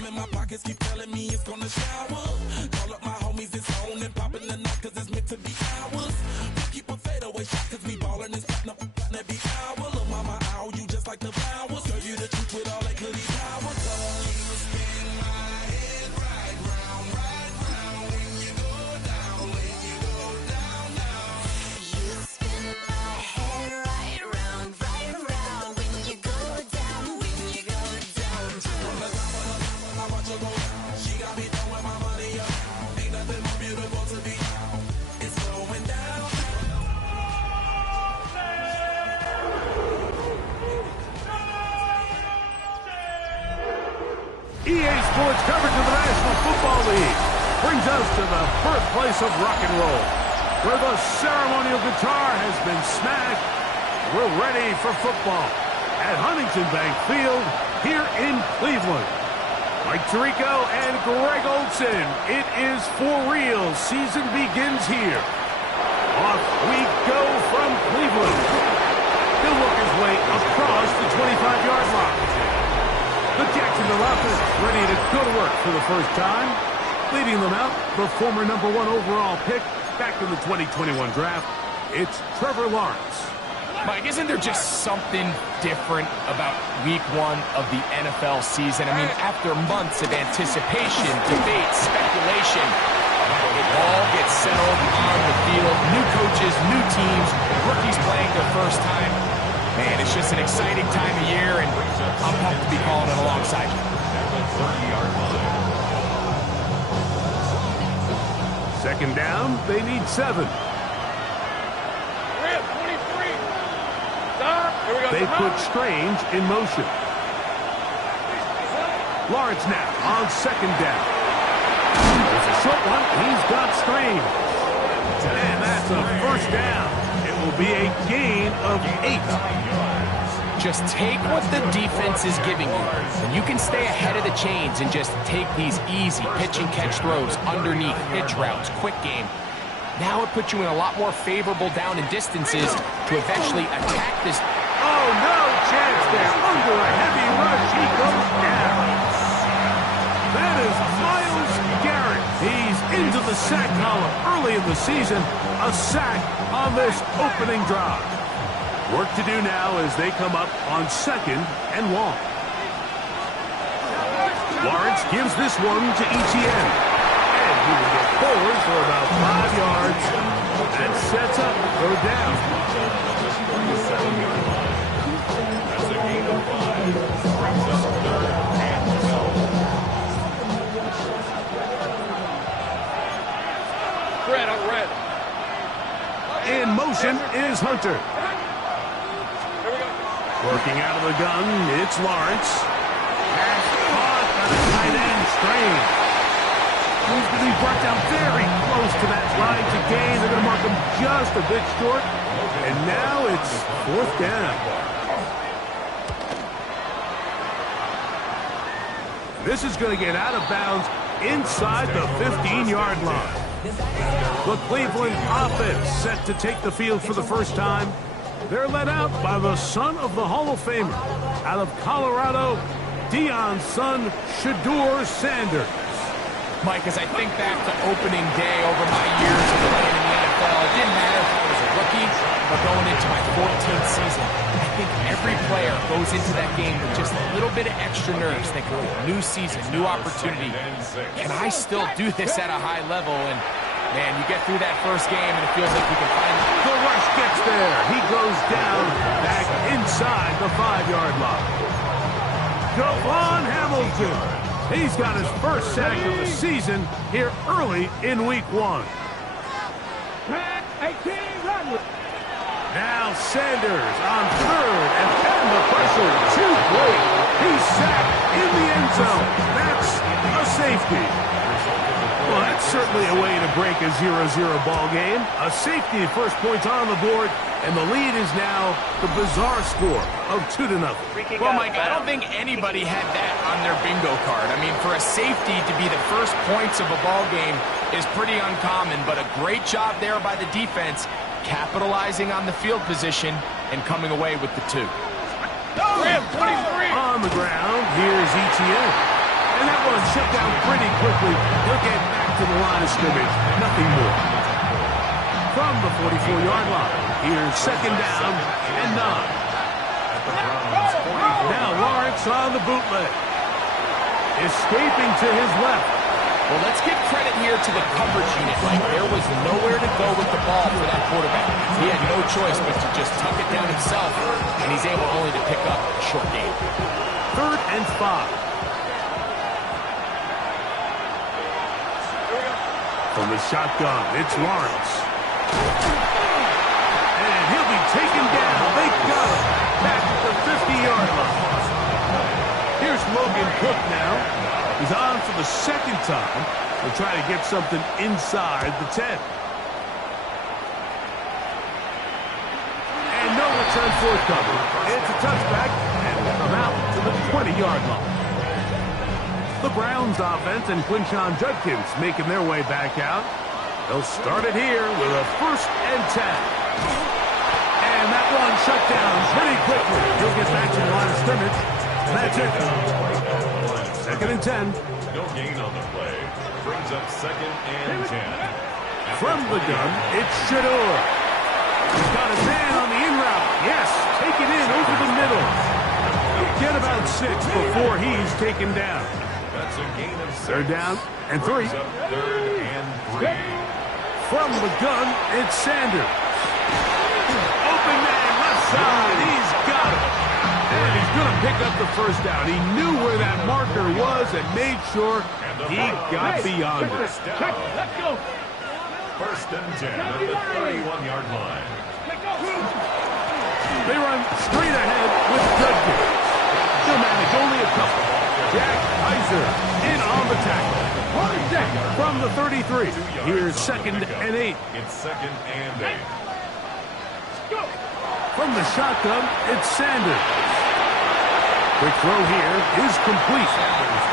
I'm in my pockets, keep telling me it's gonna shower. Call up my homies, it's on and popping the night, cause it's meant to be ours. We keep a fadeaway shot, cause we ballin' and spittin' up every hour. Look, mama, ow, you just like the flowers. Girl, you the truth with all that goody power. You spin my head right round, when you go down, when you go down, down. You spin my head right round, when you go down, when you go down. From the top of the top, I watch her go down. She got me throwing my money up. Ain't nothing more beautiful to be. It's going down. EA Sports coverage of the National Football League brings us to the birthplace of rock and roll, where the ceremonial guitar has been smashed. We're ready for football at Huntington Bank Field here in Cleveland. Mike Tirico and Greg Olsen, it is for real. Season begins here. Off we go from Cleveland. He'll work his way across the 25-yard line. The Jacksonville offense ready to go to work for the first time. Leading them out, the former #1 overall pick back in the 2021 draft. It's Trevor Lawrence. Mike, isn't there just something different about week 1 of the NFL season? I mean, after months of anticipation, debate, speculation, it all gets settled on the field. New coaches, new teams, rookies playing their first time. Man, it's just an exciting time of year, and I'm pumped to be calling it alongside you. Second down, they need 7. They put Strange in motion. Lawrence now on second down. There's a short one. He's got Strange. And that's a first down. It will be a gain of 8. Just take what the defense is giving you, and you can stay ahead of the chains and just take these easy pitch and catch throws underneath, hitch routes, quick game. Now it puts you in a lot more favorable down and distances to eventually attack this. Oh, no chance there. Under a heavy rush, he goes down. That is Myles Garrett. He's into the sack column early in the season. A sack on this opening drive. Work to do now as they come up on 2nd and long. Lawrence gives this one to Etienne. And he will get forward for about 5 yards. And sets up third down. That's a gain of 5. Brings us 3rd and 12. Red on red. In motion is Hunter. Working out of the gun, it's Lawrence. Pass caught by the tight end, Strange. He's going to be brought down very close to that line to gain. They're going to mark him just a bit short. And now it's 4th down. This is going to get out of bounds inside the 15-yard line. The Cleveland offense set to take the field for the first time. They're led out by the son of the Hall of Famer. Out of Colorado, Deion's son, Shedeur Sanders. Mike, as I think back to opening day over my years of playing in the NFL, it didn't matter if I was a rookie or going into my 14th season. I think every player goes into that game with just a little bit of extra nerves, thinking, new season, new opportunity. Can I still do this at a high level? And man, you get through that first game and it feels like you can find the rush gets there. He goes down back inside the 5-yard line. Devon Hamilton. He's got his first sack of the season here early in week 1. Now Sanders on 3rd and the pressure too great. He's sacked in the end zone. That's a safety. Well, that's certainly a way to break a 0-0 ball game. A safety, first points on the board, and the lead is now the bizarre score of 2-0. Well, Mike, I don't think anybody had that on their bingo card. I mean, for a safety to be the first points of a ball game is pretty uncommon, but a great job there by the defense, capitalizing on the field position and coming away with the 2. On the ground, here's Etienne. And that was shut down pretty quickly. He'll get back to the line of scrimmage. Nothing more. From the 44-yard line, here's second down and 9. Now Lawrence on the bootleg. Escaping to his left. Well, let's give credit here to the coverage unit. Like, there was nowhere to go with the ball for that quarterback. He had no choice but to just tuck it down himself, and he's able only to pick up a short gain. 3rd and 5. From the shotgun, it's Lawrence. And he'll be taken down. They got him back at the 50-yard line. Here's Logan Cook now. He's on for the second time. He'll try to get something inside the 10. And no return forthcoming. It's a touchback, and we'll come out to the 20-yard line. The Browns offense and Quinshon Judkins making their way back out. They'll start it here with a 1st and 10. And that one shut down pretty quickly. He'll get back to the line of scrimmage. And that's it. 2nd and 10. No gain on the play. Brings up 2nd and 10. From the gun, it's Shedeur. He's got his man on the in route. Yes, take it in over the middle. Get about 6 before he's taken down. That's a gain of 6. 3rd down and 3. Brings up 3rd and 3. From the gun, it's Sanders. Open man, left side. He's got it. And he's going to pick up the 1st down. He knew where that marker was and made sure he got beyond it. Let's go. 1st and 10 at the 31-yard line. They run straight ahead with Judkins. He'll manage only a couple. Jack Heiser in on the tackle. From the 33, here's 2nd and 8. It's 2nd and 8. From the shotgun, it's Sanders. Quick throw here is complete.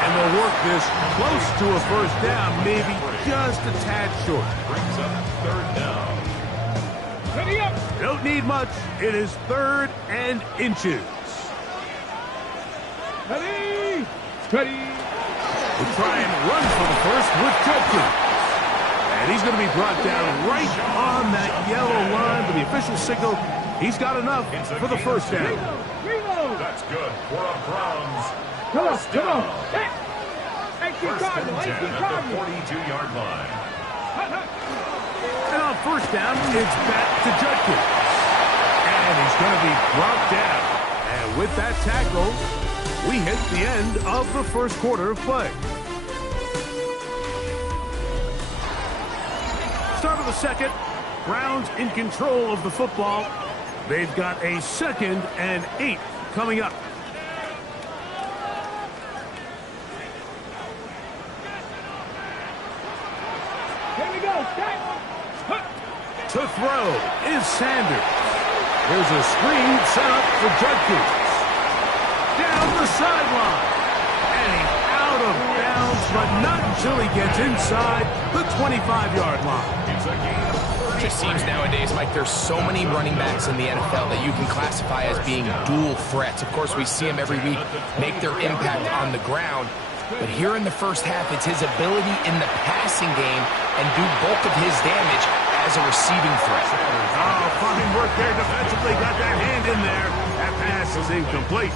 And they'll work this close to a 1st down, maybe just a tad short. Brings up 3rd down. Don't need much. It is 3rd and inches. We'll try and run for the 1st with Judkins. And he's going to be brought down right on that yellow line. But the official signal, he's got enough for the 1st down. That's good for a Browns. Come on. 1st and 10 at the 42-yard line. And on 1st down, it's back to Judkins. And he's going to be brought down. And with that tackle, we hit the end of the 1st quarter of play. Start of the 2nd. Browns in control of the football. They've got a 2nd and 8 coming up. Here we go. To throw is Sanders. There's a screen set up for Judkins. Down the sideline. And he's out of bounds, but not until he gets inside the 25-yard line. It's a gain of 3. It just seems nowadays, Mike, there's so many running backs in the NFL that you can classify as being dual threats. Of course, we see them every week make their impact on the ground. But here in the 1st half, it's his ability in the passing game and do bulk of his damage as a receiving threat. Oh, fine work there defensively. Got that hand in there. That pass is incomplete.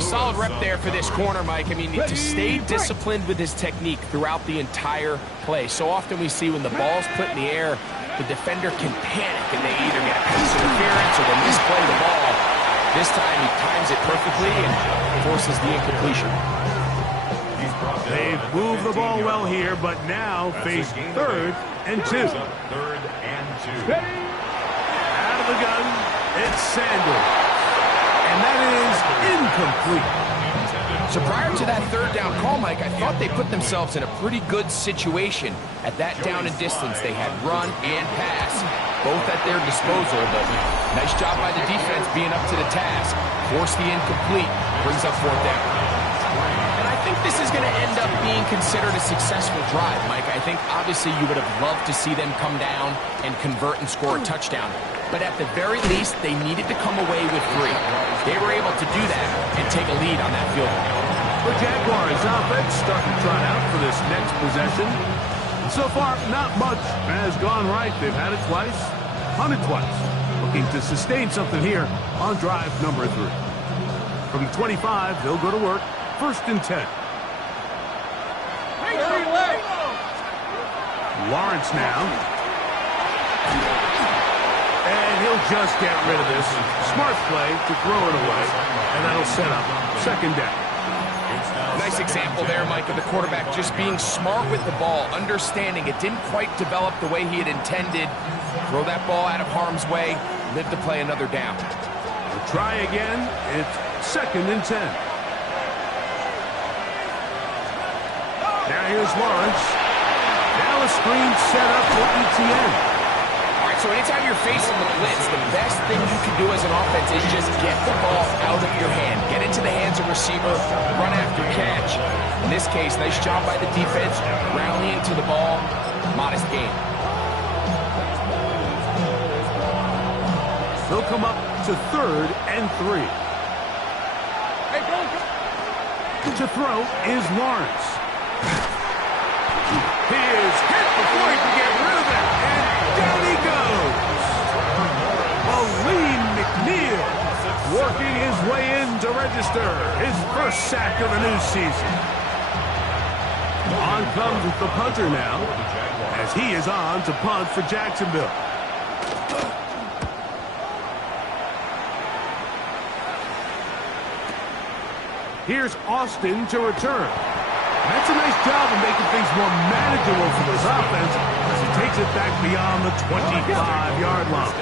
Solid rep there for this corner, Mike. I mean, to stay disciplined with his technique throughout the entire play. So often we see when the ball's put in the air, the defender can panic and they either get pass interference or they misplay the ball. This time he times it perfectly and forces the incompletion. They've moved the ball well here, but now face 3rd and 2. 3rd and 2. Out of the gun, it's Sanders. And that is incomplete. So prior to that 3rd down call, Mike, I thought they put themselves in a pretty good situation. At that down and distance, they had run and pass, both at their disposal. But nice job by the defense being up to the task. Force the incomplete, brings up 4th down. And I think this is going to end up being considered a successful drive, Mike. I think obviously you would have loved to see them come down and convert and score a touchdown. But at the very least, they needed to come away with 3. They were able to do that and take a lead on that field goal. The Jaguars offense starting to trot out for this next possession. So far, not much has gone right. They've had it twice, punted twice. Looking to sustain something here on drive number 3. From the 25, they'll go to work. 1st and 10. Lawrence now. And he'll just get rid of this. Smart play to throw it away. And that'll set up 2nd down. Nice example there, Mike, of the quarterback just being smart with the ball, understanding it didn't quite develop the way he had intended. Throw that ball out of harm's way, live to play another down. We'll try again. It's 2nd and 10. Now here's Lawrence. Now a screen set up for ETN. All right, so anytime you're facing the blitz, the best thing you can do as an offense is just get the ball out of your hand. Get into the hands of receiver, run after catch. In this case, nice job by the defense, rallying to the ball, modest gain. They'll come up to 3rd and 3. To throw is Lawrence. He is hit before he can get rid of it, and down he goes. Aleem McNeil working his way in to register his 1st sack of the new season. On comes the punter now, as he is on to punt for Jacksonville. Here's Austin to return. That's a nice job of making things more manageable for this offense as he takes it back beyond the 25-yard line.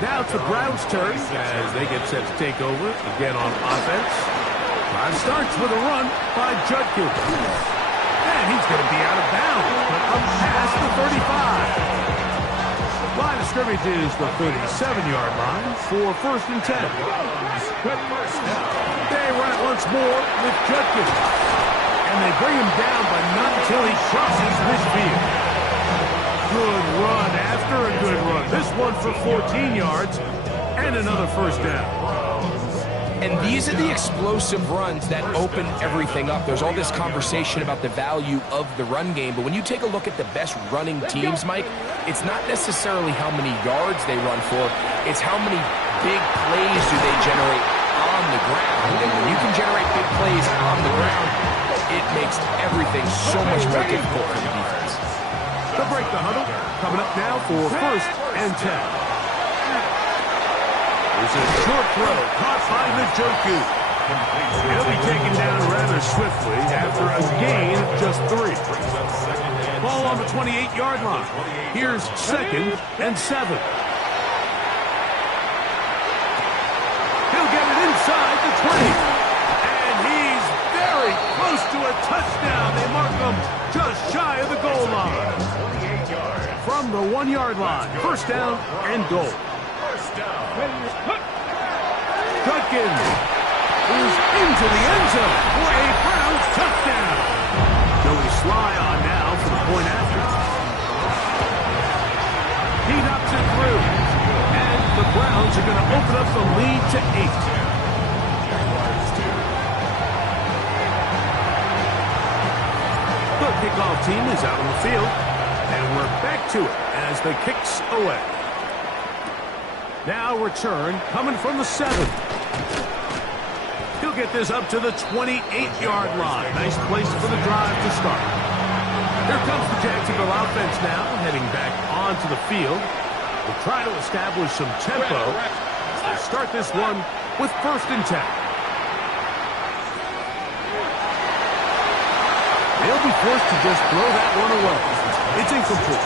Now it's the Browns' turn as they get set to take over again on offense. Drive starts with a run by Judkins. And he's going to be out of bounds, but up past the 35. Line of scrimmage is the 37-yard line for 1st and 10. They run it once more with Judkins. And they bring him down, but not until he crosses midfield. Good run after a good run. This one for 14 yards and another 1st down. And these are the explosive runs that open everything up. There's all this conversation about the value of the run game, but when you take a look at the best running teams, Mike, it's not necessarily how many yards they run for, it's how many big plays do they generate on the ground. And when you can generate big plays on the ground, it makes everything so much more difficult for the defense. They'll break the huddle. Coming up now for 1st and 10. There's a short throw caught by Njoku. He'll be taken down rather swiftly after a gain of just 3. Ball on the 28-yard line. Here's 2nd and 7. He'll get it inside the 20. Close to a touchdown. They mark him just shy of the goal line. From the 1-yard line, 1st down and goal. Judkins is into the end zone for a Browns touchdown. Joey Sly on now for the point after. He knocks it through. And the Browns are going to open up the lead to 8. The kickoff team is out on the field, and we're back to it as the kicks away. Now return coming from the 7. He'll get this up to the 28-yard line. Nice place for the drive to start. Here comes the Jacksonville offense now, heading back onto the field. We'll try to establish some tempo. We'll start this one with 1st and 10. They'll be forced to just throw that one away. It's incomplete.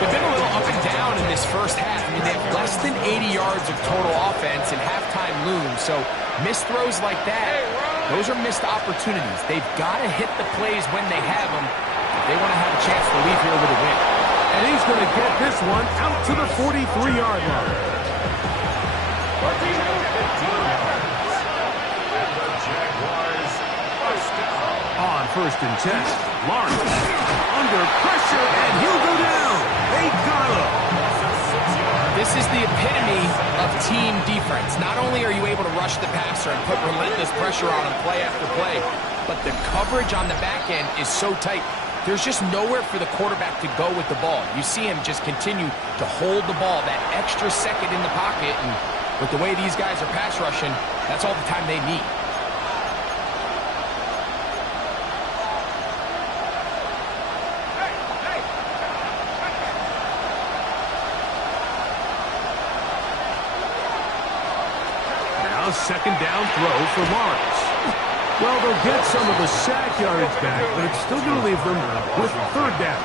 They've been a little up and down in this 1st half. I mean, they have less than 80 yards of total offense and halftime looms. So missed throws like that, those are missed opportunities. They've got to hit the plays when they have them if they want to have a chance to leave here with a win. And he's going to get this one out to the 43-yard line. On 1st and 10, Lawrence under pressure, and he'll go down. They got him. This is the epitome of team defense. Not only are you able to rush the passer and put relentless pressure on him play after play, but the coverage on the back end is so tight. There's just nowhere for the quarterback to go with the ball. You see him just continue to hold the ball that extra second in the pocket, and with the way these guys are pass rushing, that's all the time they need. Now second down throw for Lawrence. Well, they'll get some of the sack yardage back, but it's still going to leave them with third down.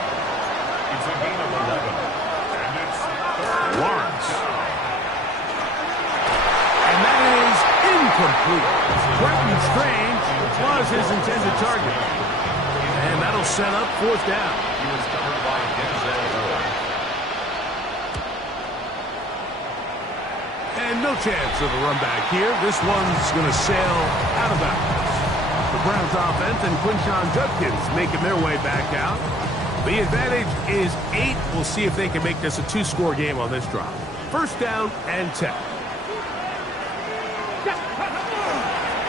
It's a gain of 11. And it's third. Lawrence. And that is incomplete. Brenton Strange was his intended target. And that'll set up fourth down. He was covered by Denzel Ward. And no chance of a run back here. This one's going to sail out of bounds. The Browns offense and Quinshon Judkins making their way back out. The advantage is 8. We'll see if they can make this a 2-score game on this drive. First down and 10.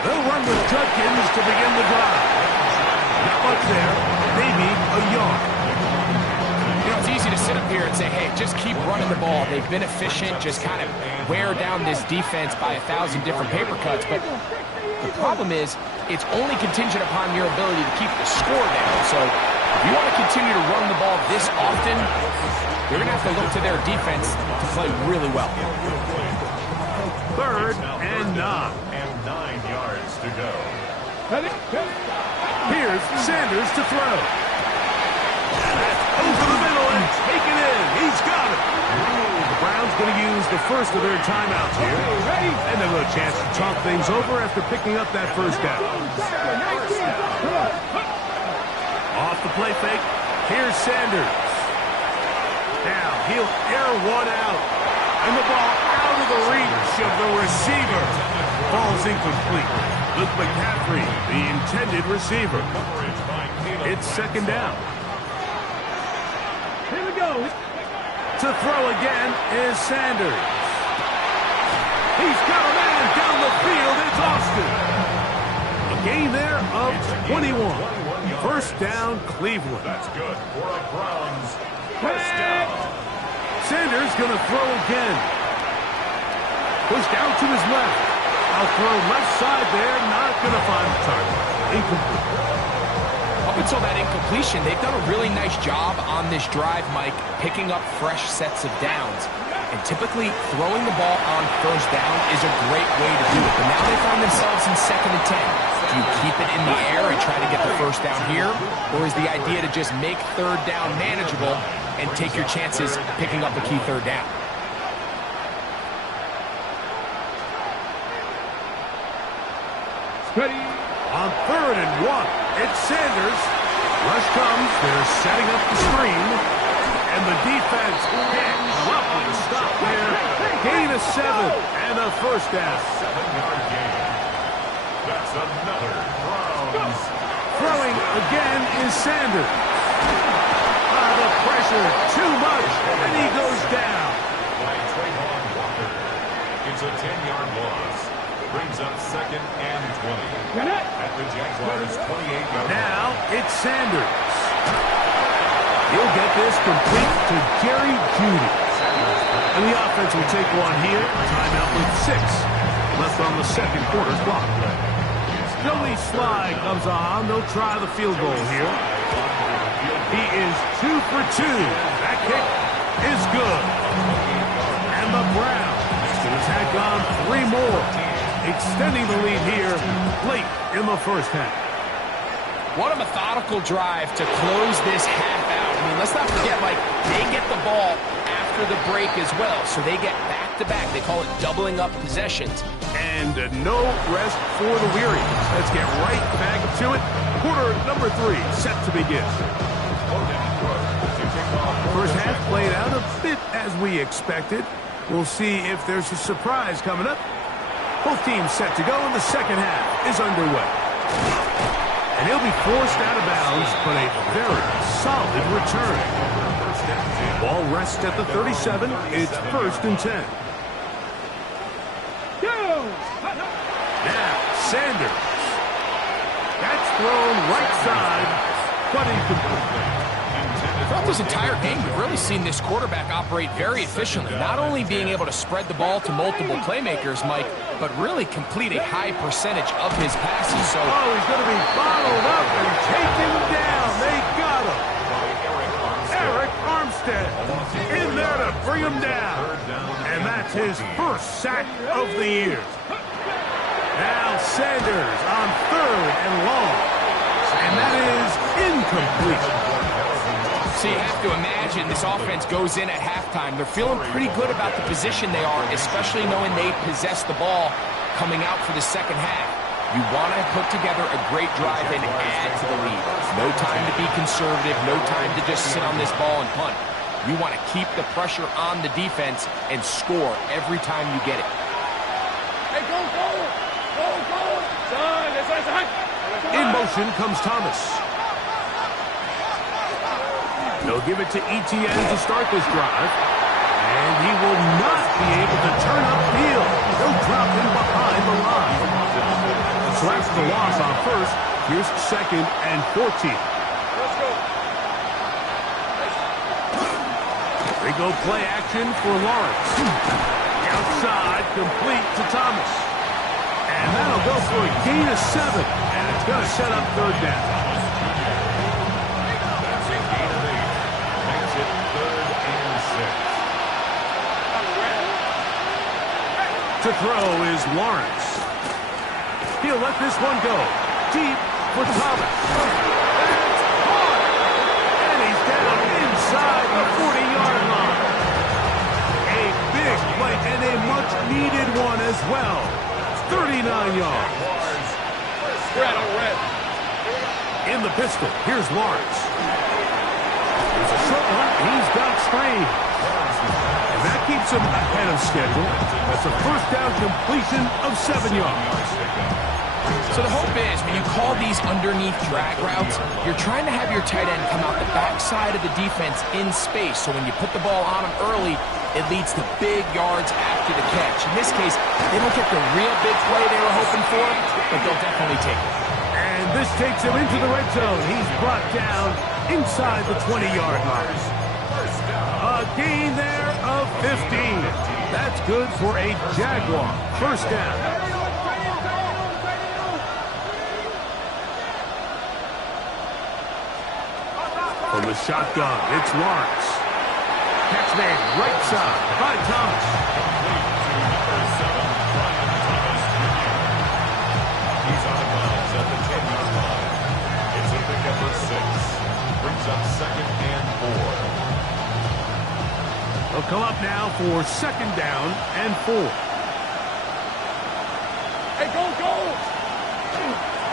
They'll run with Judkins to begin the drive. Not much there. Maybe a yard. You know, it's easy to sit up here and say, hey, just keep running the ball. They've been efficient, just kind of wear down this defense by 1,000 different paper cuts. But the problem is, it's only contingent upon your ability to keep the score down. So if you want to continue to run the ball this often, you're going to have to look to their defense to play really well. Third and 9. And 9 yards to go. Here's Sanders to throw. And that's over the middle and taken in. He's got it. The Browns going to use the first of their timeouts here. And they'll have a chance to talk things over after picking up that first down. Off the play fake. Here's Sanders. Now he'll air one out. And the ball out of the reach of the receiver. Ball's incomplete. Luke McCaffrey, the intended receiver. It's second down. Here we go. To throw again is Sanders. He's got a man down the field. It's Austin. A gain there of 21. First down, Cleveland. That's good for a Browns first down. Sanders going to throw again. Pushed out to his left. I'll throw left side there. Not going to find the target. Incomplete. Up until that incompletion, they've done a really nice job on this drive, Mike, picking up fresh sets of downs. And typically, throwing the ball on first down is a great way to do it. But now they find themselves in 2nd and 10. Do you keep it in the air and try to get the first down here? Or is the idea to just make third down manageable and take your chances picking up a key third down? Ready. On 3rd and 1, it's Sanders. Rush comes. They're setting up the screen. And the defense can't come up with a stop there. Gain of 7 and a first down. 7-yard gain. That's another Browns. Throwing again is Sanders. The pressure too much, and he goes down. By Trayvon Walker. It's a 10-yard loss. Brings up 2nd and 20. At the Jaguars' 28-yard line. Now it's Sanders. He'll get this complete to Jerry Jeudy. And the offense will take one here. Timeout with 6 left on the second quarter's clock. Joey Sly comes on. They'll try the field goal here. He is 2 for 2. That kick is good. And the Browns going to tack on 3 more, extending the lead here late in the first half. What a methodical drive to close this half out. I mean, let's not forget, Mike, they get the ball after the break as well, so they get back-to-back. They call it doubling up possessions. And no rest for the weary. Let's get right back to it. Quarter number 3 set to begin. First half played out a bit as we expected. We'll see if there's a surprise coming up. Both teams set to go, and the second half is underway. And he'll be forced out of bounds, but a very solid return. Ball rests at the 37. It's 1st and 10. Now, Sanders. That's thrown right side, but incomplete. Throughout this entire game, we've really seen this quarterback operate very efficiently, not only being able to spread the ball to multiple playmakers, Mike, but really complete a high percentage of his passes. So, oh, he's going to be bottled up and taken down. They got him. Eric Armstead in there to bring him down. And that's his first sack of the year. Now Sanders on 3rd and long. And that is incomplete. So you have to imagine this offense goes in at halftime. They're feeling pretty good about the position they are, especially knowing they possess the ball coming out for the second half. You want to put together a great drive and add to the lead. No time to be conservative, no time to just sit on this ball and punt. You want to keep the pressure on the defense and score every time you get it. Hey, go forward! Go forward! Son, that's right. In motion comes Thomas. They'll give it to Etienne to start this drive. And he will not be able to turn upfield. They'll drop him behind the line. So that's the loss on 1st. Here's 2nd and 14. Let's go. They go play action for Lawrence. Outside, complete to Thomas. And that'll go for a gain of 7. And it's going to set up 3rd down. To throw is Lawrence. He'll let this one go. Deep for Thomas. That's caught. And he's down inside the 40-yard line. A big play and a much-needed one as well. 39 yards. Red on red. In the pistol, here's Lawrence. There's a short one. He's got strain. And that keeps him ahead of schedule. That's a 1st down completion of 7 yards. So the hope is when you call these underneath drag routes, you're trying to have your tight end come out the backside of the defense in space. So when you put the ball on him early, it leads to big yards after the catch. In this case, they don't get the real big play they were hoping for, but they'll definitely take it. And this takes him into the red zone. He's brought down inside the 20-yard line. A gain there of 15. That's good for a Jaguar. 1st down. From the shotgun, it's Lawrence. Catch made right side by Thomas. He's on the bounds at the 10-yard line. It's a pickup of 6. Brings up 2nd and 4. They'll come up now for 2nd down and 4. Hey, go!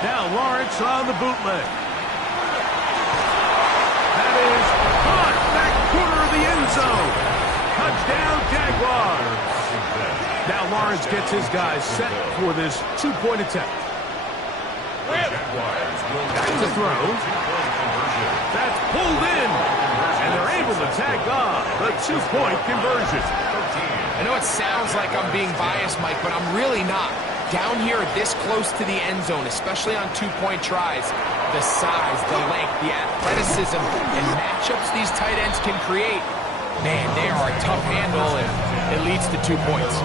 Now Lawrence on the bootleg. That is caught back corner of the end zone. Touchdown, Jaguars. Now Lawrence gets his guys set for this 2-point attempt. Back to throw. That's pulled in. And they're able to tag on the 2-point conversion. I know it sounds like I'm being biased, Mike, but I'm really not. Down here this close to the end zone, especially on 2-point tries, the size, the length, the athleticism, and matchups these tight ends can create, man, they are a tough handle, and it leads to 2 points.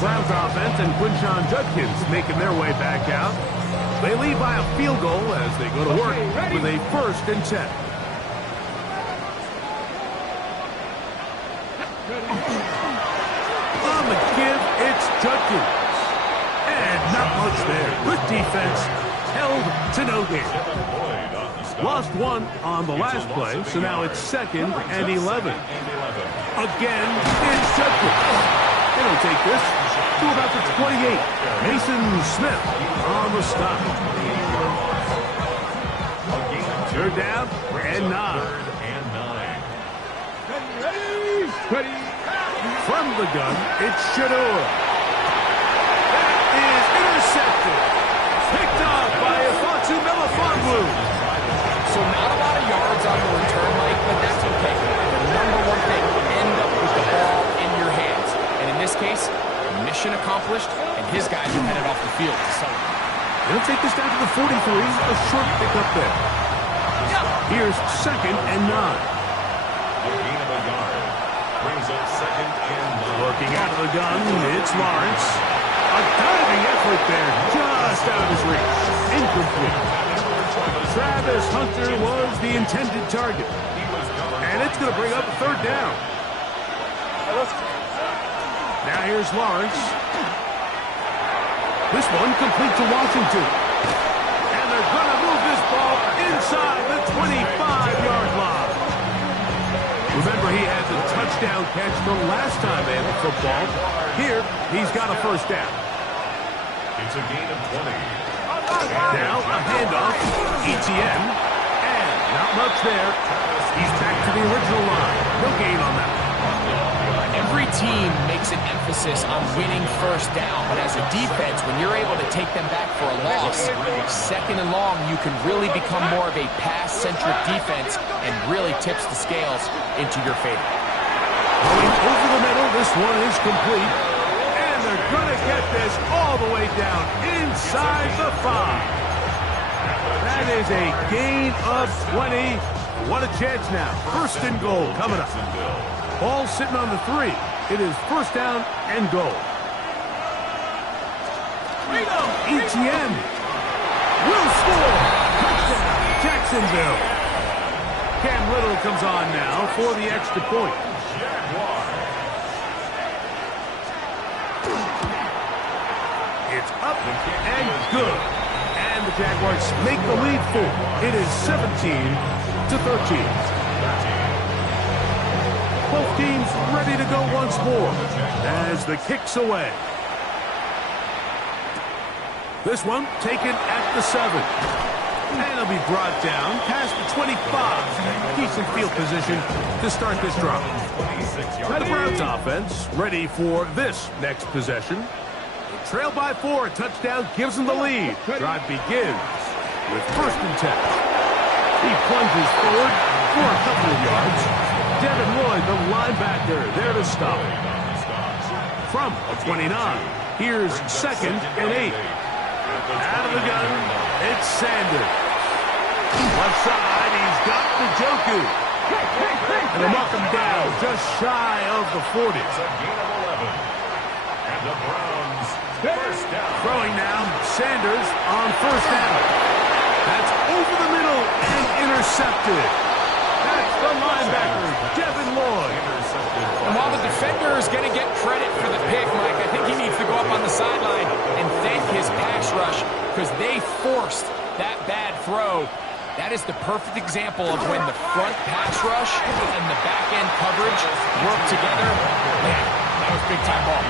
Browns offense and Quinshon Judkins making their way back out. They lead by a field goal as they go to work with a 1st and 10. On the give, it's Judkins. And not much there. Good defense. Held to no gain. Lost 1 on the last play, so now it's 2nd and 11. Again, it's Judkins. They don't take this to about the 28. Mason Smith on the stop. 3rd down and 9. Ready. From the gun, it's Shador. That is intercepted. Picked off by Ifotu Melifonwu. So not a lot of yards on the return, Mike, but that's okay. The They'll take this down to the 43. A short pickup there. Here's 2nd and 9. A gain of a yard. Brings up 2nd and 9. Working out of the gun, it's Lawrence. A diving effort there, just out of his reach. Incomplete. Travis Hunter was the intended target. And it's going to bring up a 3rd down. Now here's Lawrence. This one complete to Washington. And they're going to move this ball inside the 25-yard line. Remember, he had the touchdown catch from last time they had the football. Here, he's got a 1st down. It's a gain of 20. Now a handoff, ETN, and not much there. He's back to the original line. No gain on that one. Every team makes an emphasis on winning 1st down, but as a defense, when you're able to take them back for a loss, 2nd and long, you can really become more of a pass-centric defense and really tips the scales into your favor. Going over the middle, this one is complete. And they're going to get this all the way down inside the 5. That is a gain of 20. What a chance now. 1st and goal coming up. Ball sitting on the 3. It is 1st down and goal. ETN will score. Touchdown, Jacksonville. Cam Little comes on now for the extra point. It's up and good. And the Jaguars make the lead 4. It is 17-13. Both teams ready to go once more as the kick's away. This one taken at the 7. And it'll be brought down past the 25. Decent field position to start this drive. Now the Browns offense ready for this next possession. Trail by 4. A touchdown gives them the lead. Drive begins with 1st and 10. He plunges forward for a couple of yards. Devin Lloyd, the linebacker, there to stop. From the 29, here's 2nd and 8. Out of the gun, it's Sanders. Left side, he's got Njoku. And they'll knock him down just shy of the 40. It's a gain of 11. And the Browns, 1st down. Throwing now, Sanders on 1st down. That's over the middle and intercepted. That's the linebacker, Devin Lloyd. And while the defender is going to get credit for the pick, Mike, I think he needs to go up on the sideline and thank his pass rush because they forced that bad throw. That is the perfect example of when the front pass rush and the back-end coverage work together. Man, that was big-time ball.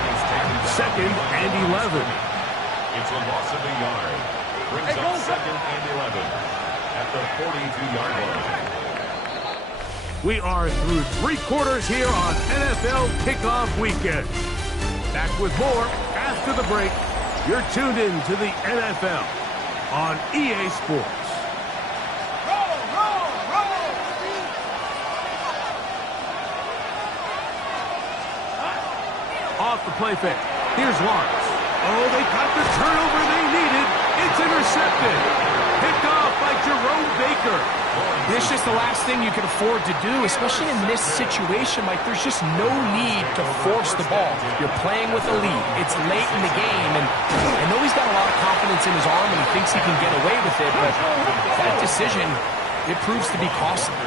2nd and 11. It's a loss of a yard. Brings up 2nd and 11 at the 42-yard line. We are through 3 quarters here on NFL Kickoff Weekend. Back with more after the break. You're tuned in to the NFL on EA Sports. Off the play fake. Here's Lawrence. Oh, they got the turnover they needed. It's intercepted. Picked off by Jerome Baker. This is the last thing you can afford to do, especially in this situation. Like, there's just no need to force the ball. You're playing with a lead. It's late in the game, and I know he's got a lot of confidence in his arm, and he thinks he can get away with it, but that decision, it proves to be costly.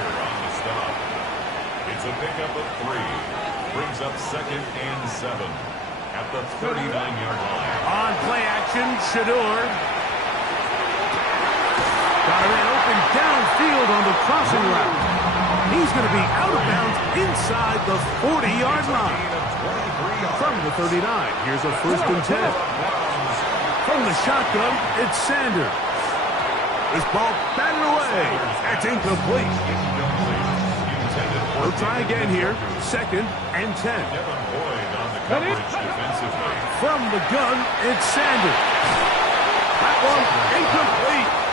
It's a pickup of 3. Brings up 2nd and 7 at the 39-yard line. On play action, Shador. Got a man open downfield on the crossing route. He's going to be out of bounds inside the 40-yard line. From the 39, here's a 1st and 10. From the shotgun, it's Sanders. This ball batted away. That's incomplete. We'll try again here. 2nd and 10. Devin Lloyd on the coverage defensively. From the gun, it's Sanders. That one incomplete.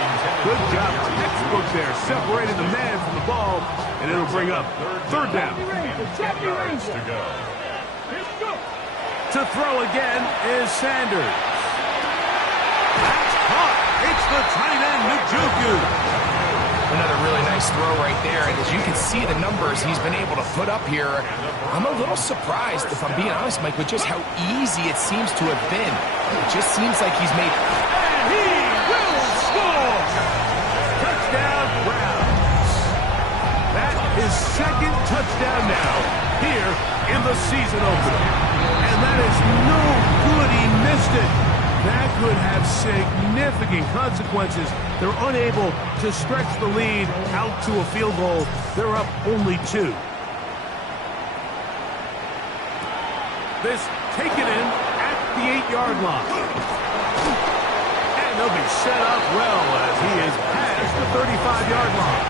Good job. Textbook there. Separated the man from the ball, and it'll bring up 3rd down. Yards to go. To throw again is Sanders. That's caught. the tight end, Njoku. Another really nice throw right there, and as you can see the numbers he's been able to put up here, I'm a little surprised, if I'm being honest, Mike, with just how easy it seems to have been. It just seems like he's made... And he will score! Touchdown, Browns. That is second touchdown now here in the season opener. And that is no good. He missed it. That could have significant consequences. They're unable to stretch the lead out to a field goal. They're up only 2. This taken in at the 8-yard line. And they'll be set up well as he is past the 35-yard line.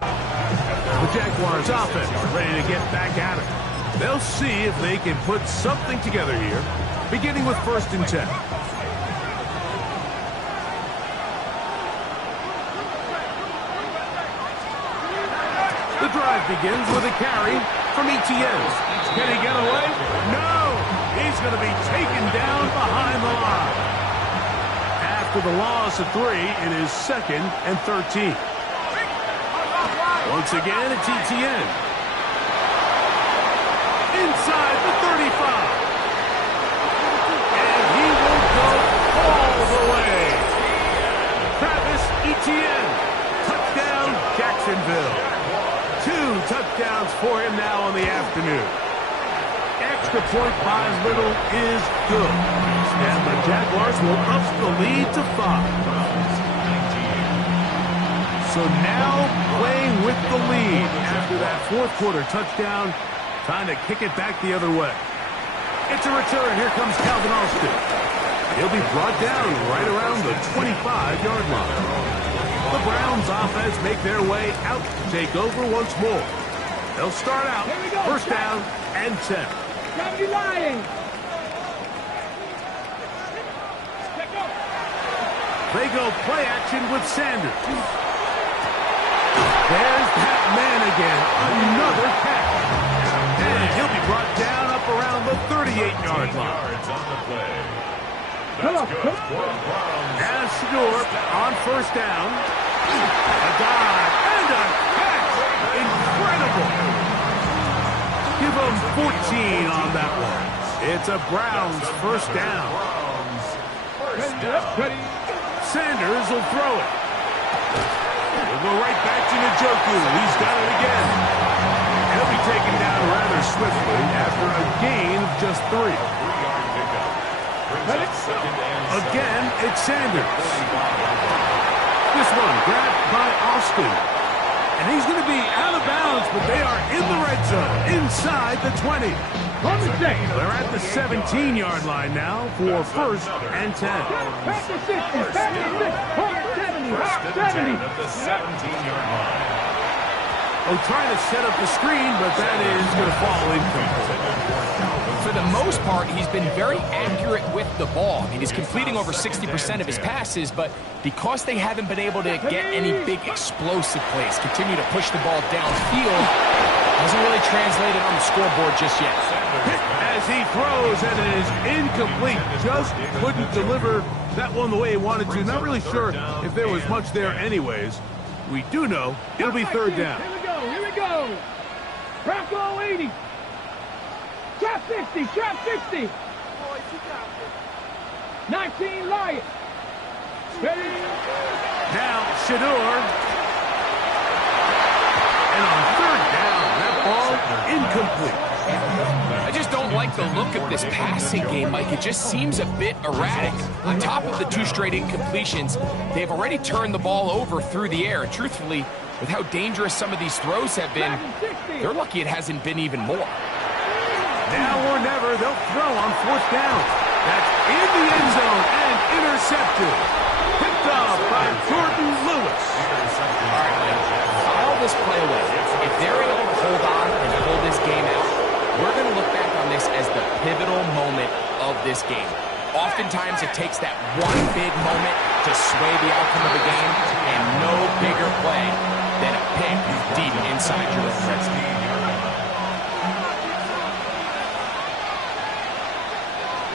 The Jaguars offense ready to get back at it. They'll see if they can put something together here, beginning with 1st and 10. The drive begins with a carry from Etienne. Can he get away? No! He's going to be taken down behind the line. After the loss of 3, it is 2nd and 13. Once again, it's Etienne. Inside the 35. And he will go all the way. Travis Etienne. Touchdown, Jacksonville. 2 touchdowns for him now on the afternoon. Extra point by Little is good. And the Jaguars will up the lead to 5. So now playing with the lead after that 4th quarter touchdown, trying to kick it back the other way. It's a return. Here comes Calvin Austin. He'll be brought down right around the 25-yard line. The Browns offense make their way out to take over once more. They'll start out 1st down and 10. Gravity lying. They go play action with Sanders. There's that man again. Another catch. And he'll be brought down up around the 38-yard line. As Shador on 1st down. A dive and a catch. Incredible. Give them 14 on that one. It's a Browns 1st down. Sanders will throw it. He'll go right back to Njoku. He's got it again. He'll be taken down rather swiftly after a gain of just 3. Again, it's Sanders. This one grabbed by Austin. And he's going to be out of bounds, but they are in the red zone, inside the 20. They're at the 17-yard line now for 1st and 10. Back to 60, back to 70, 70. At the 17-yard line. Oh, trying to set up the screen, but that is going to fall incomplete. For the most part, he's been very accurate with the ball. I mean, he's completing over 60% of his passes, but because they haven't been able to get any big explosive plays, continue to push the ball downfield, hasn't really translated on the scoreboard just yet. As he throws, and it is incomplete. Just couldn't deliver that one the way he wanted to. Not really sure if there was much there anyways. We do know it'll be 3rd down. Here we go. Bronco 80. Trap 60, trap 60. 19 Lion. Ready? Now Shador. And on 3rd down, that ball incomplete. I just don't like the look of this passing game, Mike. It just seems a bit erratic. On top of the 2 straight incompletions, they've already turned the ball over through the air. And truthfully, with how dangerous some of these throws have been, they're lucky it hasn't been even more. Now or never, they'll throw on 4th down. That's in the end zone and intercepted. Picked up by Jordan Lewis. All right, Mike, file this play away. If they're able to hold on and pull this game out, we're going to look back on this as the pivotal moment of this game. Oftentimes, it takes that one big moment to sway the outcome of the game, and no bigger play than a pick deep inside your own red zone.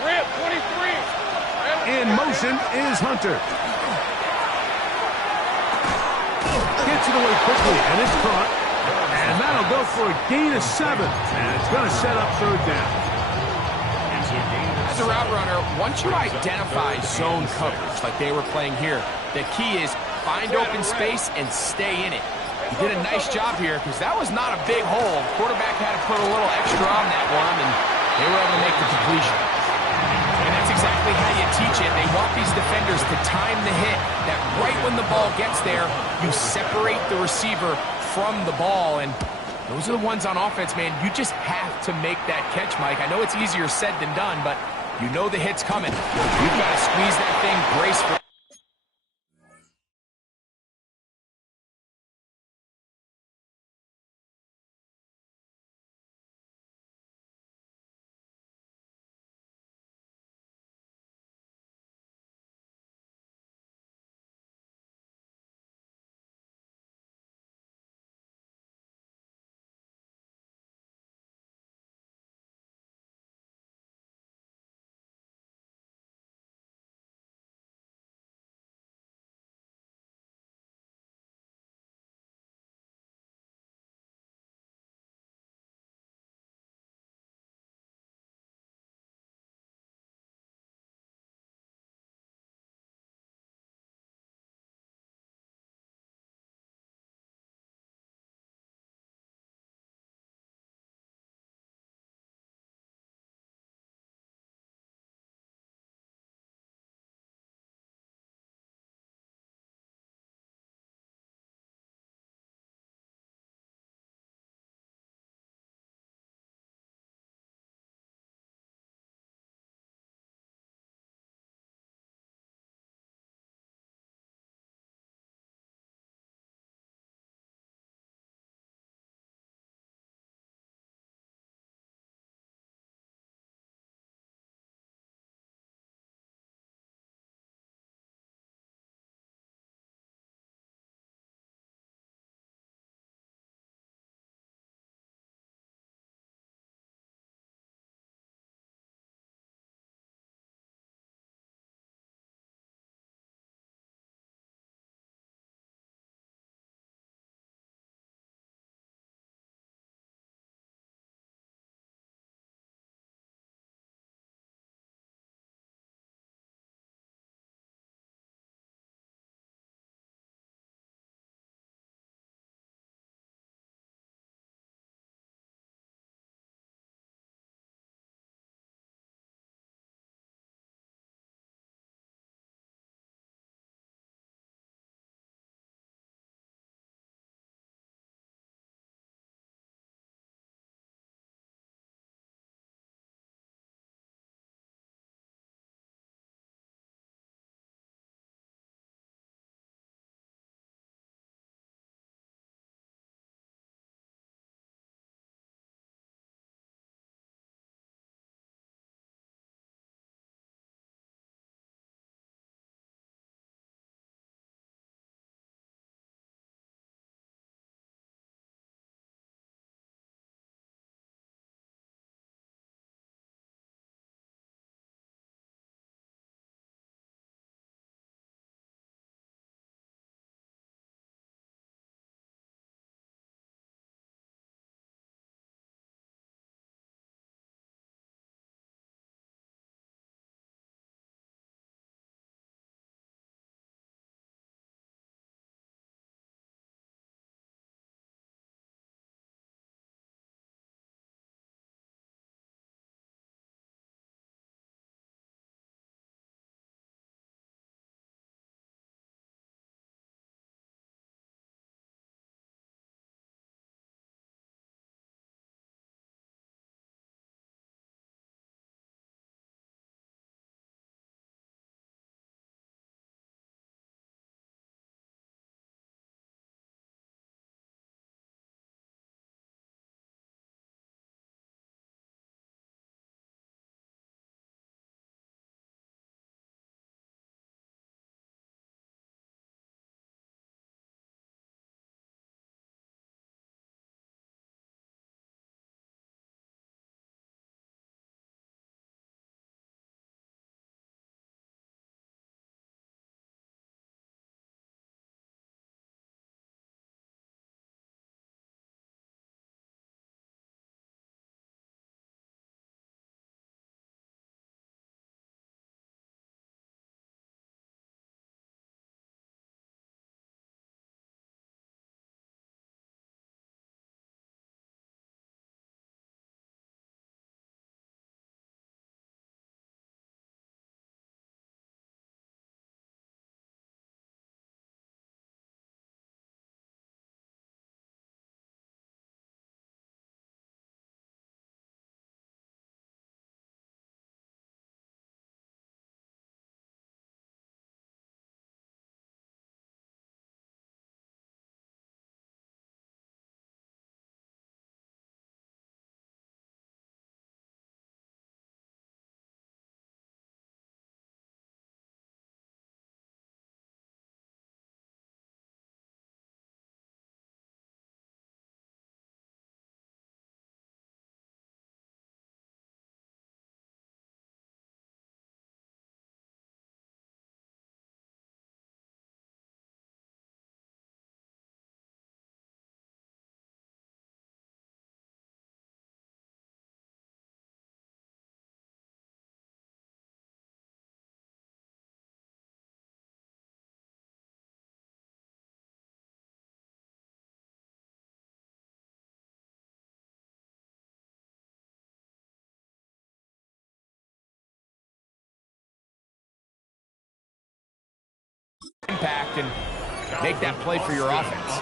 Rip, 23. In motion is Hunter. Gets it away quickly, and it's caught. And that'll go for a gain of 7. And it's going to set up third down. As a route runner, once you identify zone coverage like they were playing here, the key is find open space and stay in it. He did a nice job here because that was not a big hole. Quarterback had to put a little extra on that one, and they were able to make the completion. And that's exactly how you teach it. They want these defenders to time the hit, that right when the ball gets there, you separate the receiver from the ball, and those are the ones on offense, man. You just have to make that catch, Mike. I know it's easier said than done, but you know the hit's coming. You've got to squeeze that thing, brace for impact and make that play for your offense.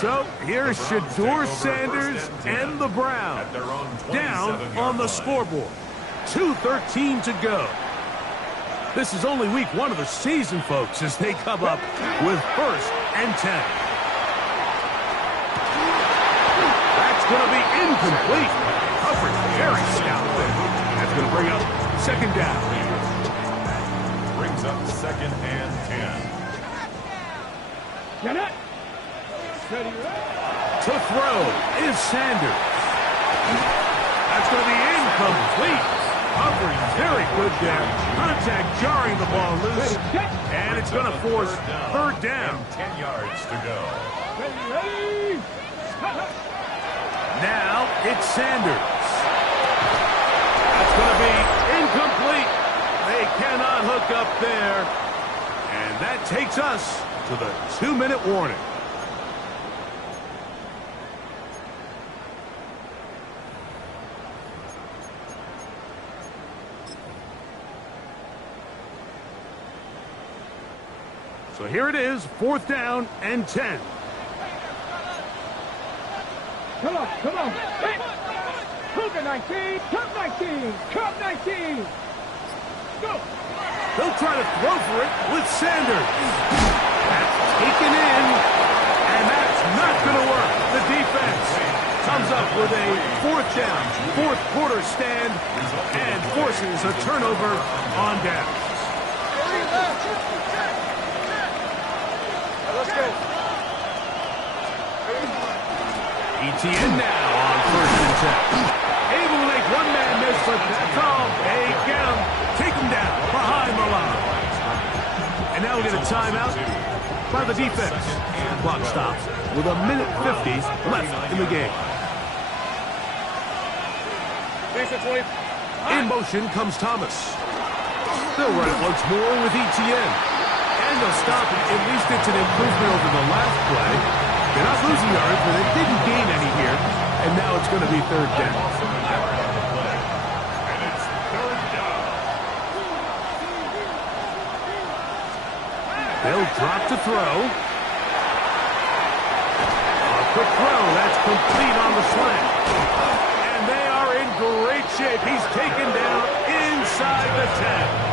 So here's Shedeur Sanders and the Browns down on the scoreboard. 2:13 to go. This is only week 1 of the season, folks, as they come up with 1st and 10. That's going to be incomplete. Coverage very stout there. That's going to bring up 2nd down. Brings up 2nd and 10. Get it. Ready. To throw is Sanders. That's going to be incomplete. Coverage very good there. Contact jarring the ball loose. And it's going to force 3rd down. 10 yards to go. Ready. Now it's Sanders. That's going to be incomplete. They cannot hook up there. And that takes us to the 2-minute warning. So here it is, 4th down and 10. Come on. Cougar 19. Cup 19. Cup 19. Go. They'll try to throw for it with Sanders. That's taken in, and that's not going to work. The defense comes up with a 4th down, 4th quarter stand, and forces a turnover on downs. Let's go. ETN now on 1st and 10. Able to make one man miss, but that's all. They get him. Take him down behind the line. And now we get a timeout by the defense. Clock stops with 1:50 left in the game. In motion comes Thomas. They'll run it once more with ETN. And they'll stop it. At least it's an improvement over the last play. They're not losing yards, but they didn't gain any here. And now it's going to be 3rd down. And it's 3rd down. They'll drop to throw. A quick throw. That's complete on the slant. And they are in great shape. He's taken down inside the 10.